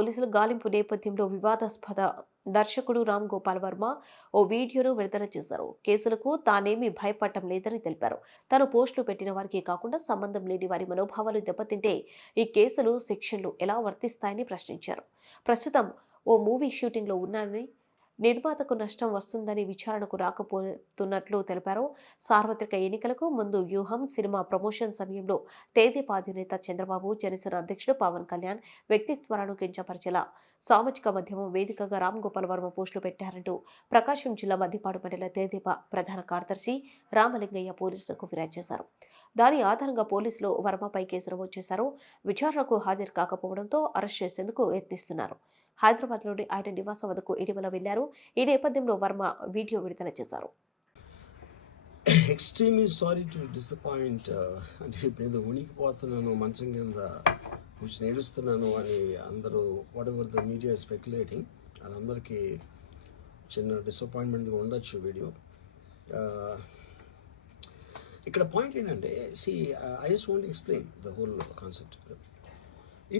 పోలీసుల గాలింపు నేపథ్యంలో వివాదాస్పద దర్శకుడు రామ్ గోపాల్ వర్మ ఓ వీడియోను విడుదల చేశారు. కేసులకు తానేమీ భయపడటం లేదని తెలిపారు. తాను పోస్టులు పెట్టిన వారికి కాకుండా సంబంధం లేని వారి మనోభావాలు దెబ్బతింటే ఈ కేసులు, శిక్షలు ఎలా వర్తిస్తాయని ప్రశ్నించారు. ప్రస్తుతం ఓ మూవీ షూటింగ్లో ఉన్నానని, నిర్మాతకు నష్టం వస్తుందని విచారణకు రాకపోతున్నట్లు తెలిపారు. సార్వత్రిక ఎన్నికలకు ముందు వ్యూహం, సినిమా ప్రమోషన్ సమయంలో తెదేపా అధినేత చంద్రబాబు, జనసేన అధ్యక్షుడు పవన్ కళ్యాణ్ వ్యక్తిత్వాలను కించపరిచేలా సామాజిక మాధ్యమం వేదికగా రామ్ గోపాల్ వర్మ పోస్టులు పెట్టారంటూ ప్రకాశం జిల్లా మద్దిపాడు మండల తెదేపా ప్రధాన కార్యదర్శి రామలింగయ్య పోలీసులకు ఫిర్యాదు చేశారు. దాని ఆధారంగా పోలీసులు వర్మపై కేసు నమోదు చేశారు. విచారణకు హాజరు కాకపోవడంతో అరెస్ట్ చేసేందుకు యత్నిస్తున్నారు. హైదరాబాద్లోని ఆయన నివాసం వద్దకు ఇటీవల వెళ్లారు. ఈ నేపథ్యంలో వర్మ వీడియో విడుదల చేశారు. Extremely sorry to disappoint. అంటే ఇప్పుడు ఏదో ఉనికిపోతున్నాను, మంచం కింద కూర్చొని ఏడుస్తున్నాను అని అందరూ what ever the media speculating, వాళ్ళందరికీ చిన్న డిసప్పాయింట్మెంట్గా ఉండొచ్చు వీడియో. ఇక్కడ పాయింట్ ఏంటంటే, I just want explain the whole concept.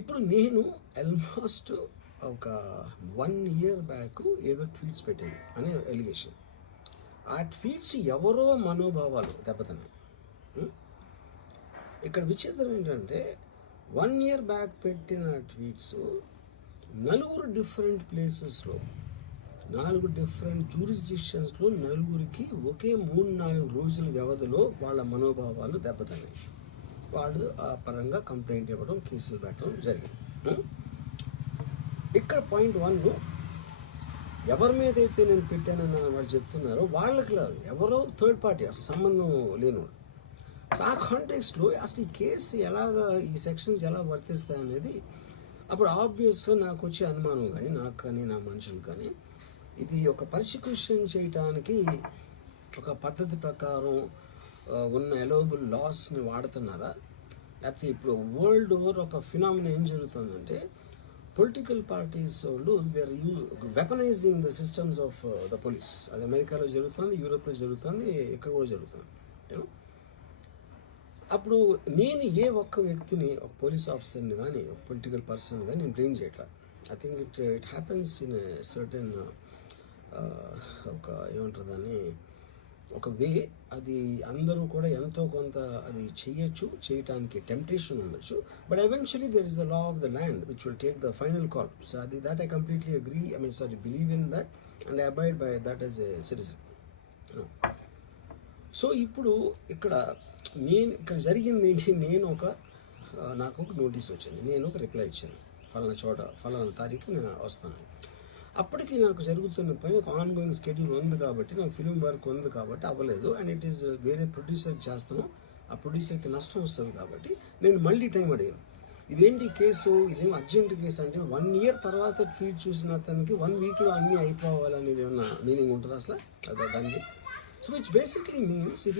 ఇప్పుడు నేను ఆల్మోస్ట్ ఒక 1 year బ్యాక్ ఏదో ట్వీట్స్ పెట్టాను అనే ఎలిగేషన్. ఆ ట్వీట్స్ ఎవరో మనోభావాలు దెబ్బతిన్నాయి. ఇక్కడ విచిత్రం ఏంటంటే 1 year బ్యాక్ పెట్టిన ట్వీట్స్ 4 డిఫరెంట్ ప్లేసెస్లో, 4 డిఫరెంట్ జ్యూరిస్డిక్షన్స్లో నలుగురికి ఒకే 3-4 రోజుల వ్యవధిలో వాళ్ళ మనోభావాలు దెబ్బతిన్నాయి. వాళ్ళు ఆ పరంగా కంప్లైంట్ ఇవ్వడం, కేసులు పెట్టడం జరిగింది. ఇక్కడ పాయింట్ 1, ఎవరి మీద అయితే నేను పెట్టానని వాళ్ళు చెప్తున్నారో వాళ్ళకి లేదు, ఎవరో థర్డ్ పార్టీ, అసలు సంబంధం లేనివాడు. సో ఆ కాంటెక్స్లో అసలు ఈ కేసు ఎలాగా, ఈ సెక్షన్స్ ఎలా వర్తిస్తాయి అనేది అప్పుడు ఆబ్వియస్గా నాకు వచ్చే అనుమానం కానీ, నాకు కానీ నా మనుషులు కానీ, ఇది ఒక పర్సిక్యూషన్ చేయటానికి ఒక పద్ధతి ప్రకారం ఉన్న అలౌబుల్ లాస్ని వాడుతున్నారా, లేకపోతే ఇప్పుడు వరల్డ్ ఓవర్ ఒక ఫినామినా ఏం జరుగుతుందంటే, పొలిటికల్ పార్టీస్ వాళ్ళు they are weaponizing the systems of the police. అది అమెరికాలో జరుగుతుంది, యూరోప్లో జరుగుతుంది, ఇక్కడ కూడా జరుగుతుంది. అప్పుడు నేను ఏ ఒక్క వ్యక్తిని, ఒక పోలీస్ ఆఫీసర్ని కానీ, ఒక పొలిటికల్ పర్సన్ కానీ నేను బ్లేమ్ చేయట్లా. I think it happens in certain ఒక ఏమంటారు దాన్ని, ఒక వే. అది అందరూ కూడా ఎంతో కొంత అది చేయటానికి టెంప్టేషన్ ఉండొచ్చు. But eventually there is the law of the land which will take the final call. So అది that I completely agree, believe in that and I abide by that as a citizen. So ఇప్పుడు ఇక్కడ జరిగింది ఏంటి, నాకు ఒక notice వచ్చింది, నేను ఒక రిప్లై ఇచ్చాను, ఫలానా చోట ఫలానా తారీఖు నేను వస్తాను. అప్పటికి నాకు జరుగుతున్న పని ఒక ఆన్గోయింగ్ స్కెడ్యూల్ ఉంది కాబట్టి, నాకు ఫిలిం వర్క్ ఉంది కాబట్టి అవ్వలేదు. అండ్ ఇట్ ఈస్ వేరే ప్రొడ్యూసర్కి చేస్తాను, ఆ ప్రొడ్యూసర్కి నష్టం వస్తుంది కాబట్టి నేను మళ్ళీ టైం అడిగాను. ఇదేంటి కేసు, ఇదేం అర్జెంట్ కేసు అంటే 1 year తర్వాత ట్వీట్ చూసిన అతనికి 1 weekలో అన్నీ అయిపోవాలనేది ఏమన్నా మీనింగ్ ఉంటుంది అసలు దానికి? So which basically means it is